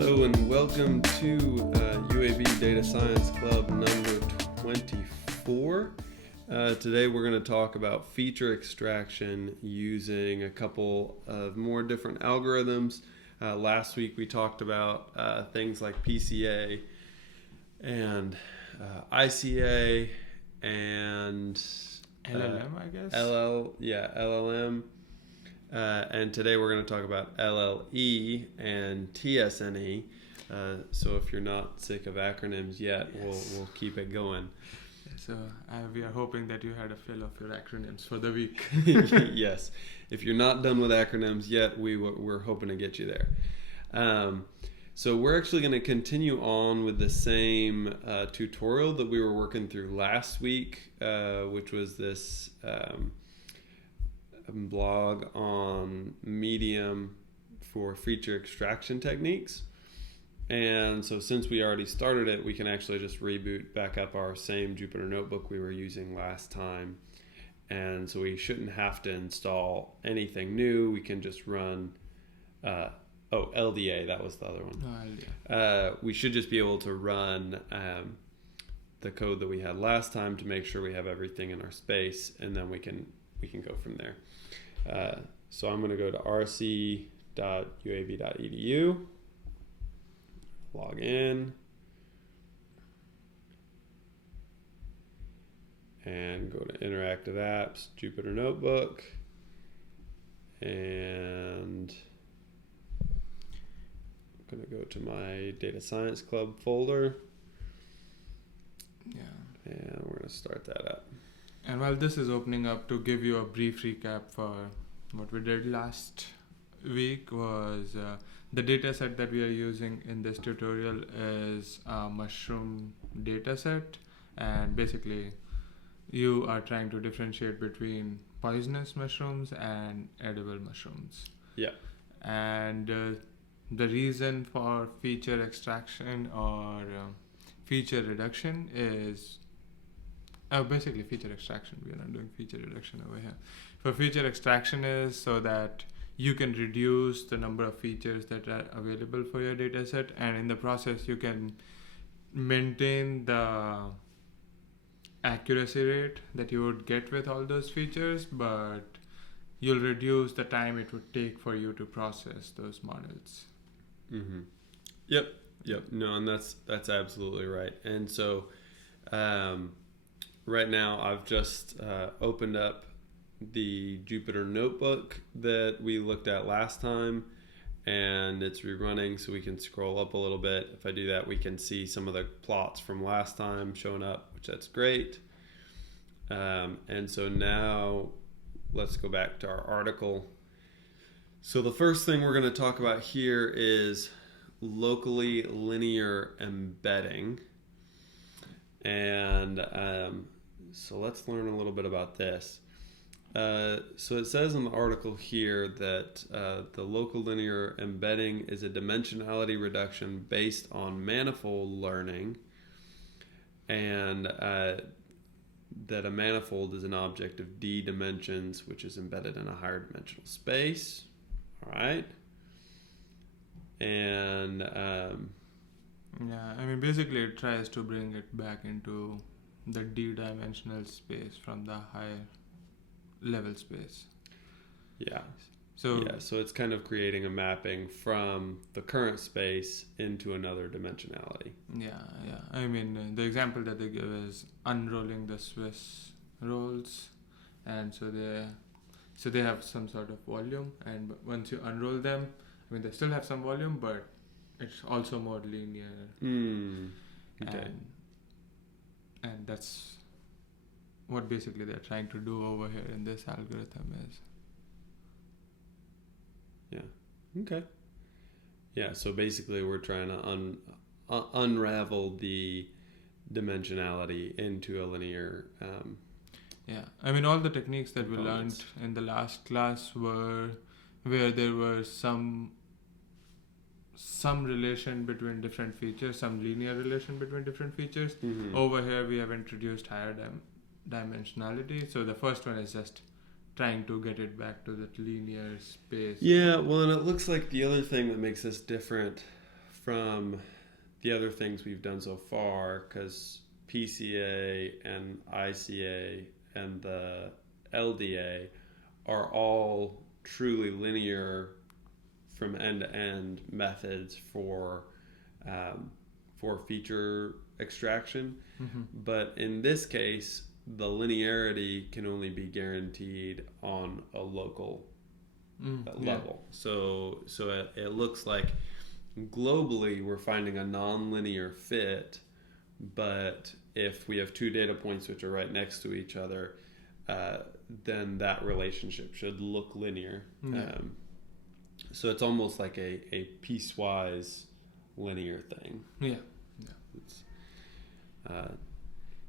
Hello and welcome to UAB Data Science Club number 24. Today we're going to talk about feature extraction using a couple of more different algorithms. Last week we talked about things like PCA and ICA and LLM, I guess. LLM. And today we're going to talk about LLE and TSNE. So if you're not sick of acronyms yet, Yes. we'll keep it going. So we are hoping that you had a fill of your acronyms for the week. Yes. If you're not done with acronyms yet, we're hoping to get you there. So we're actually going to continue on with the same tutorial that we were working through last week, which was this blog on Medium for feature extraction techniques. And so since we already started it, we can actually just reboot back up our same Jupyter notebook we were using last time. And so we shouldn't have to install anything new. We can just run LDA, that was the other one. LDA. We should just be able to run the code that we had last time to make sure we have everything in our space, and then we can go from there. So I'm going to go to rc.uab.edu, log in, and go to Interactive Apps, Jupyter Notebook, and I'm going to go to my Data Science Club folder. Yeah. And we're going to start that up. And while this is opening up, to give you a brief recap for what we did last week was the data set that we are using in this tutorial is a mushroom data set, and basically you are trying to differentiate between poisonous mushrooms and edible mushrooms. Yeah. And the reason for feature extraction or feature reduction is basically feature extraction. We are not doing feature reduction over here. For feature extraction is so that you can reduce the number of features that are available for your data set, and in the process you can maintain the accuracy rate that you would get with all those features, but you'll reduce the time it would take for you to process those models. Mm-hmm. Yep. No, and that's absolutely right. And so right now I've just opened up the Jupyter notebook that we looked at last time, and it's rerunning, so we can scroll up a little bit. If I do that, we can see some of the plots from last time showing up, which that's great. And so now let's go back to our article. So the first thing we're going to talk about here is locally linear embedding. And so let's learn a little bit about this. So it says in the article here that the local linear embedding is a dimensionality reduction based on manifold learning, and that a manifold is an object of d dimensions which is embedded in a higher dimensional space. All right. And basically it tries to bring it back into the d-dimensional space from the higher level space. So it's kind of creating a mapping from the current space into another dimensionality. The example that they give is unrolling the Swiss rolls, and so they have some sort of volume, and once you unroll them, they still have some volume, but it's also more linear. Okay. And that's what basically they're trying to do over here in this algorithm is. Okay. Yeah, so basically we're trying to unravel the dimensionality into a linear all the techniques that components. We learned in the last class were where there was some relation between different features, some linear relation between different features. Mm-hmm. Over here we have introduced higher dimensionality. So the first one is just trying to get it back to that linear space. Yeah, well, and it looks like the other thing that makes this different from the other things we've done so far, because PCA and ICA and the LDA are all truly linear from end to end methods for feature extraction. Mm-hmm. But in this case, the linearity can only be guaranteed on a local level. So it looks like globally we're finding a non-linear fit, but if we have two data points which are right next to each other, then that relationship should look linear. So it's almost like a piecewise linear thing.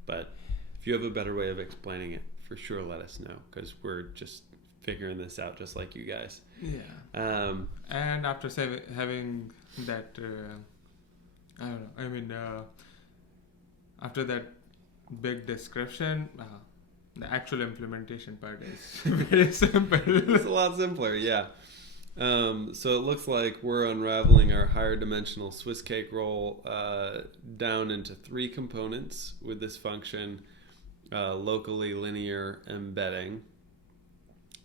But if you have a better way of explaining it, for sure let us know, because we're just figuring this out just like you guys. And after having that, I don't know, I mean, after that big description, the actual implementation part is very simple. It's a lot simpler, yeah. So it looks like we're unraveling our higher dimensional Swiss cake roll down into 3 components with this function, locally linear embedding,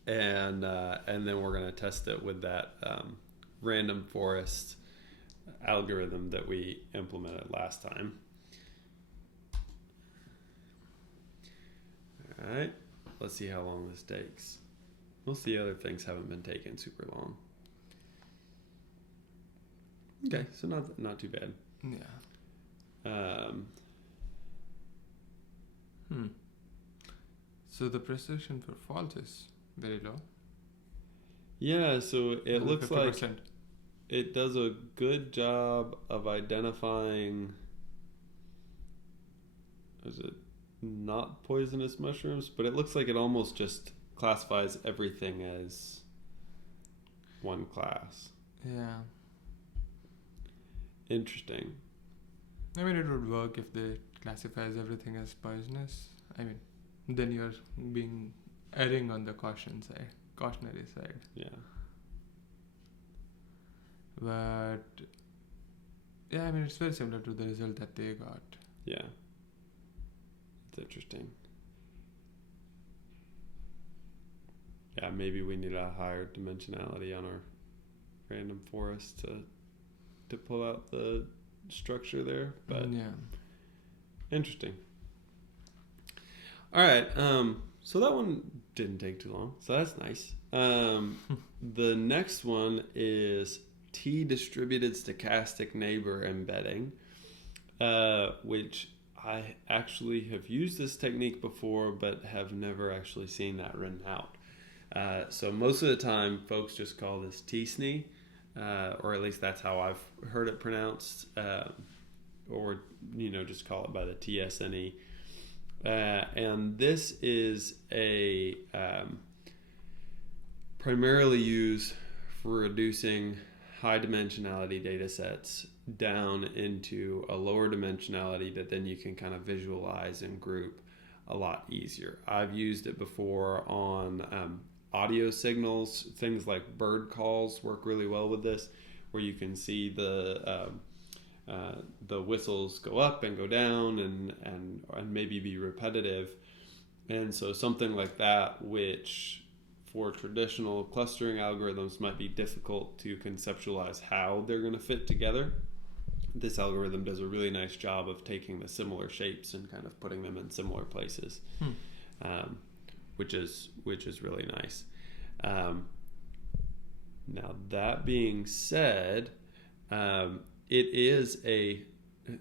and then we're going to test it with that random forest algorithm that we implemented last time. All right, let's see how long this takes. Most of the other things haven't been taking super long. Okay, so not too bad. So the precision for false is very low. Yeah, so it looks 50%. like it does a good job of identifying, is it not poisonous mushrooms? But it looks like it almost just classifies everything as one class. Yeah. Interesting. I mean, it would work if they classifies everything as poisonous. I mean, then you're being erring on the cautionary side. Yeah. But yeah, I mean, it's very similar to the result that they got. Yeah. It's interesting. Yeah, maybe we need a higher dimensionality on our random forest to pull out the structure there, but yeah, interesting. All right, so that one didn't take too long, so that's nice. The next one is T-distributed stochastic neighbor embedding, which I actually have used this technique before, but have never actually seen that written out. So most of the time, folks just call this T-SNE, or at least that's how I've heard it pronounced, or just call it by the TSNE. And this is a primarily used for reducing high dimensionality data sets down into a lower dimensionality that then you can kind of visualize and group a lot easier. I've used it before on audio signals. Things like bird calls work really well with this, where you can see the whistles go up and go down and maybe be repetitive. And so something like that, which for traditional clustering algorithms might be difficult to conceptualize how they're going to fit together, this algorithm does a really nice job of taking the similar shapes and kind of putting them in similar places, which is really nice. Now that being said, it is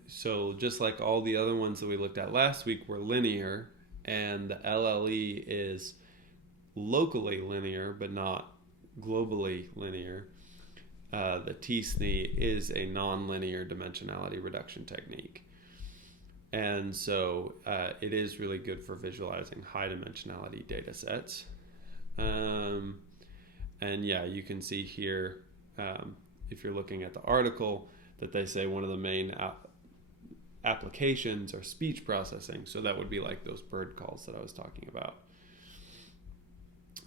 so just like all the other ones that we looked at last week were linear, and the LLE is locally linear but not globally linear. The T-SNE is a non-linear dimensionality reduction technique. And so it is really good for visualizing high dimensionality data sets. And yeah, you can see here, if you're looking at the article, that they say one of the main applications are speech processing. So that would be like those bird calls that I was talking about.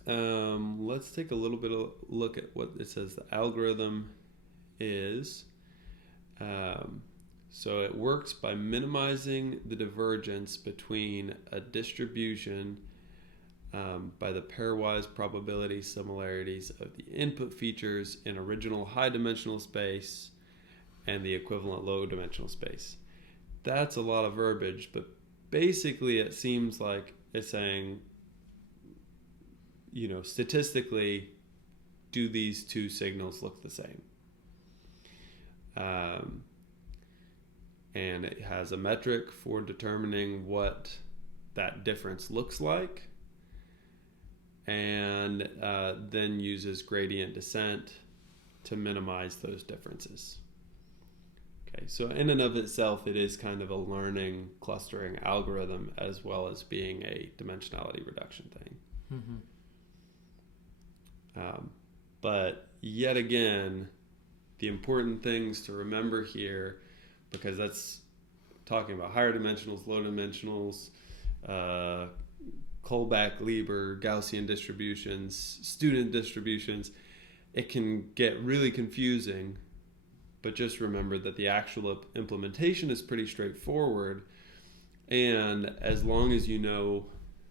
Let's take a little bit of look at what it says the algorithm is. So it works by minimizing the divergence between a distribution by the pairwise probability similarities of the input features in original high dimensional space and the equivalent low dimensional space. That's a lot of verbiage, but basically it seems like it's saying, statistically, do these two signals look the same? And it has a metric for determining what that difference looks like, and then uses gradient descent to minimize those differences. Okay, so in and of itself, it is kind of a learning clustering algorithm as well as being a dimensionality reduction thing. But yet again, the important things to remember here, because that's talking about higher dimensionals, low dimensionals, Kullback-Leibler, Gaussian distributions, student distributions, it can get really confusing, but just remember that the actual implementation is pretty straightforward, and as long as you know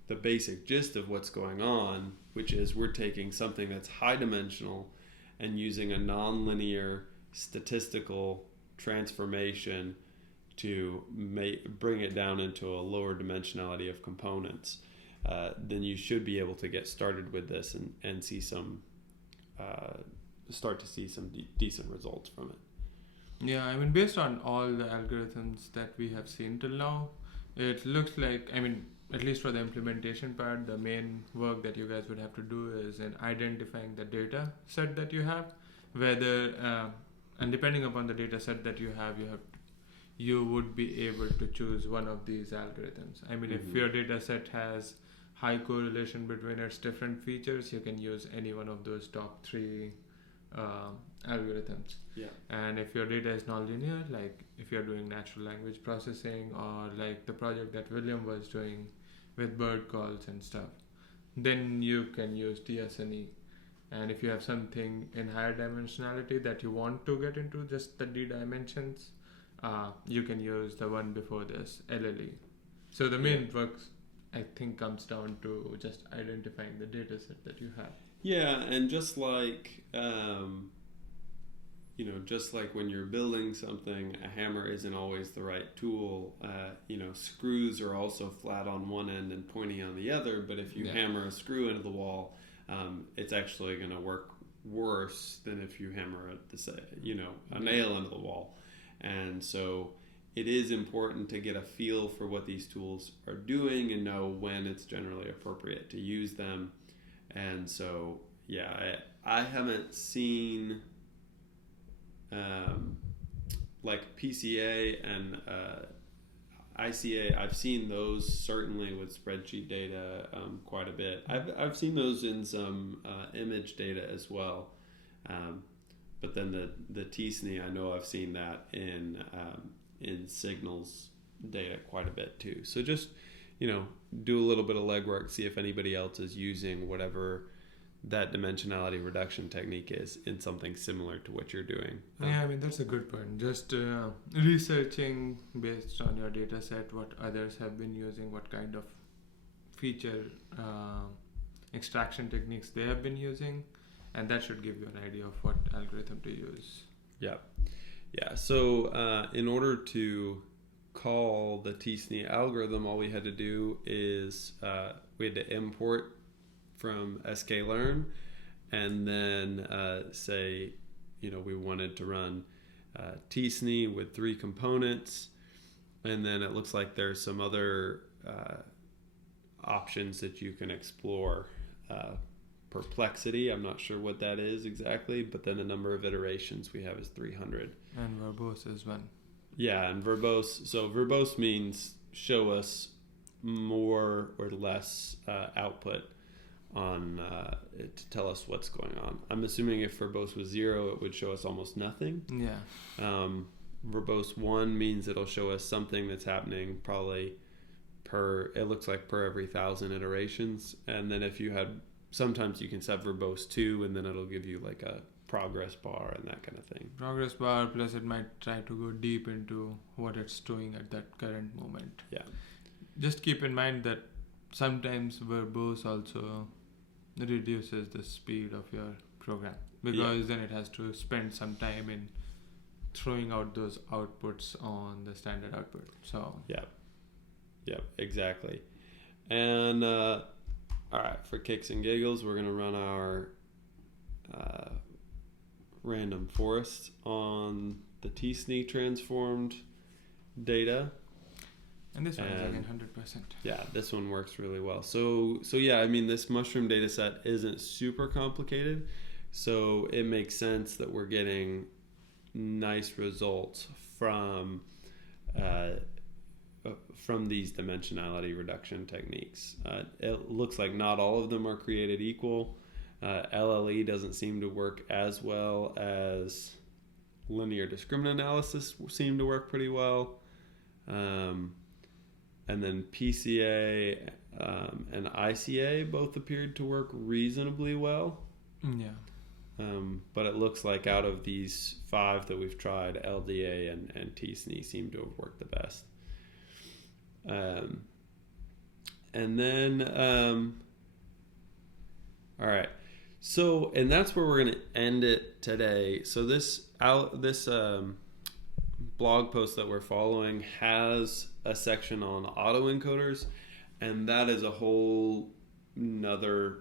the basic gist of what's going on, which is we're taking something that's high dimensional and using a nonlinear statistical transformation to bring it down into a lower dimensionality of components, then you should be able to get started with this and see some start to see some decent results from it. Yeah, I mean, based on all the algorithms that we have seen till now, it looks like, I mean, at least for the implementation part, the main work that you guys would have to do is in identifying the data set that you have, whether and depending upon the data set that you would be able to choose one of these algorithms. I mean, if your data set has high correlation between its different features, you can use any one of those top 3 algorithms. Yeah. And if your data is nonlinear, like if you're doing natural language processing or like the project that William was doing with bird calls and stuff, then you can use TSNE. And if you have something in higher dimensionality that you want to get into just the D dimensions, you can use the one before this, LLE. So the main work, I think, comes down to just identifying the data set that you have. Yeah, and just like just like when you're building something, a hammer isn't always the right tool. Screws are also flat on one end and pointy on the other, but if you hammer a screw into the wall, it's actually going to work worse than if you hammer a nail into the wall. And so it is important to get a feel for what these tools are doing and know when it's generally appropriate to use them. And so, I haven't seen like PCA and ICA. I've seen those certainly with spreadsheet data quite a bit. I've seen those in some image data as well. But then the T-SNE, I know I've seen that in signals data quite a bit too. So just do a little bit of legwork, see if anybody else is using whatever that dimensionality reduction technique is in something similar to what you're doing. Yeah, I mean, that's a good point. Just researching based on your data set, what others have been using, what kind of feature extraction techniques they have been using, and that should give you an idea of what algorithm to use. Yeah. So in order to call the T-SNE algorithm, all we had to do is we had to import from sklearn, and then say we wanted to run T-SNE with 3 components, and then it looks like there's some other options that you can explore. Perplexity, I'm not sure what that is exactly, but then the number of iterations we have is 300. And verbose is 1. Yeah, and verbose. So verbose means show us more or less output on to tell us what's going on. I'm assuming if verbose was 0, it would show us almost nothing. Yeah. Verbose 1 means it'll show us something that's happening probably per every 1,000 iterations. And then if you had, sometimes you can set verbose 2, and then it'll give you like a progress bar and that kind of thing. Progress bar, plus it might try to go deep into what it's doing at that current moment. Yeah. Just keep in mind that sometimes verbose also reduces the speed of your program, because then it has to spend some time in throwing out those outputs on the standard output. So Yep, exactly. And all right, for kicks and giggles, we're gonna run our random forest on the T-SNE transformed data. And this one is again 100%. Yeah, this one works really well. So yeah, I mean, this mushroom data set isn't super complicated, so it makes sense that we're getting nice results from these dimensionality reduction techniques. It looks like not all of them are created equal. LLE doesn't seem to work as well as linear discriminant analysis seem to work pretty well. And then PCA and ICA both appeared to work reasonably well. Yeah. But it looks like out of these 5 that we've tried, LDA and T-SNE seem to have worked the best. And then, all right. So, and that's where we're going to end it today. So this blog post that we're following has a section on autoencoders, and that is a whole nother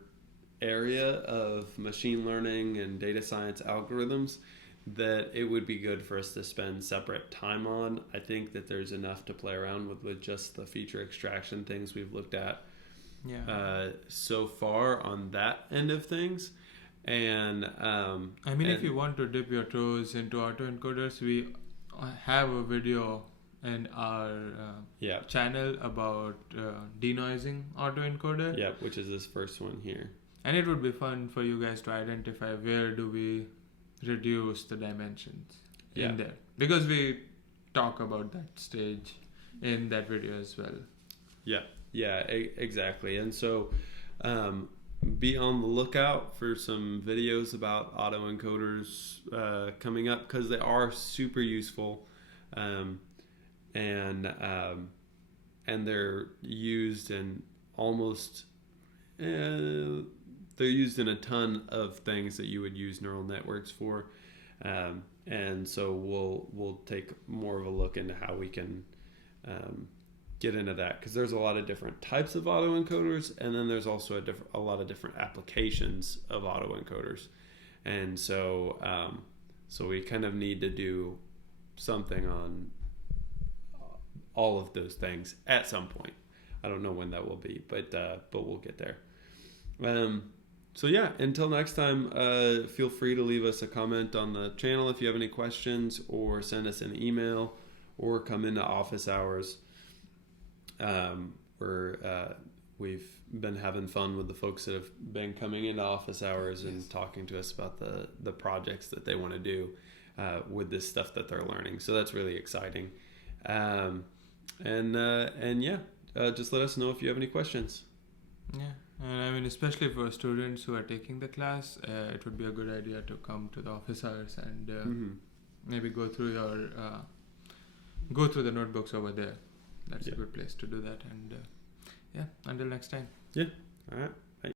area of machine learning and data science algorithms that it would be good for us to spend separate time on. I think that there's enough to play around with just the feature extraction things we've looked at so far on that end of things. And I mean, if you want to dip your toes into autoencoders, we have a video in our channel about denoising autoencoder. Yeah, which is this first one here. And it would be fun for you guys to identify where do we reduce the dimensions in there, because we talk about that stage in that video as well. Exactly. And so be on the lookout for some videos about autoencoders coming up, because they are super useful, and they're used in almost they're used in a ton of things that you would use neural networks for, and so we'll take more of a look into how we can get into that, because there's a lot of different types of autoencoders, and then there's also a lot of different applications of autoencoders, and so we kind of need to do something on all of those things at some point. I don't know when that will be, but we'll get there. So yeah, until next time, feel free to leave us a comment on the channel if you have any questions, or send us an email, or come into office hours. We've been having fun with the folks that have been coming into office hours and talking to us about the projects that they want to do with this stuff that they're learning. So that's really exciting. Just let us know if you have any questions. Yeah. And I mean, especially for students who are taking the class, it would be a good idea to come to the office hours and maybe go through the notebooks over there. That's a good place to do that. And until next time. Yeah. All right.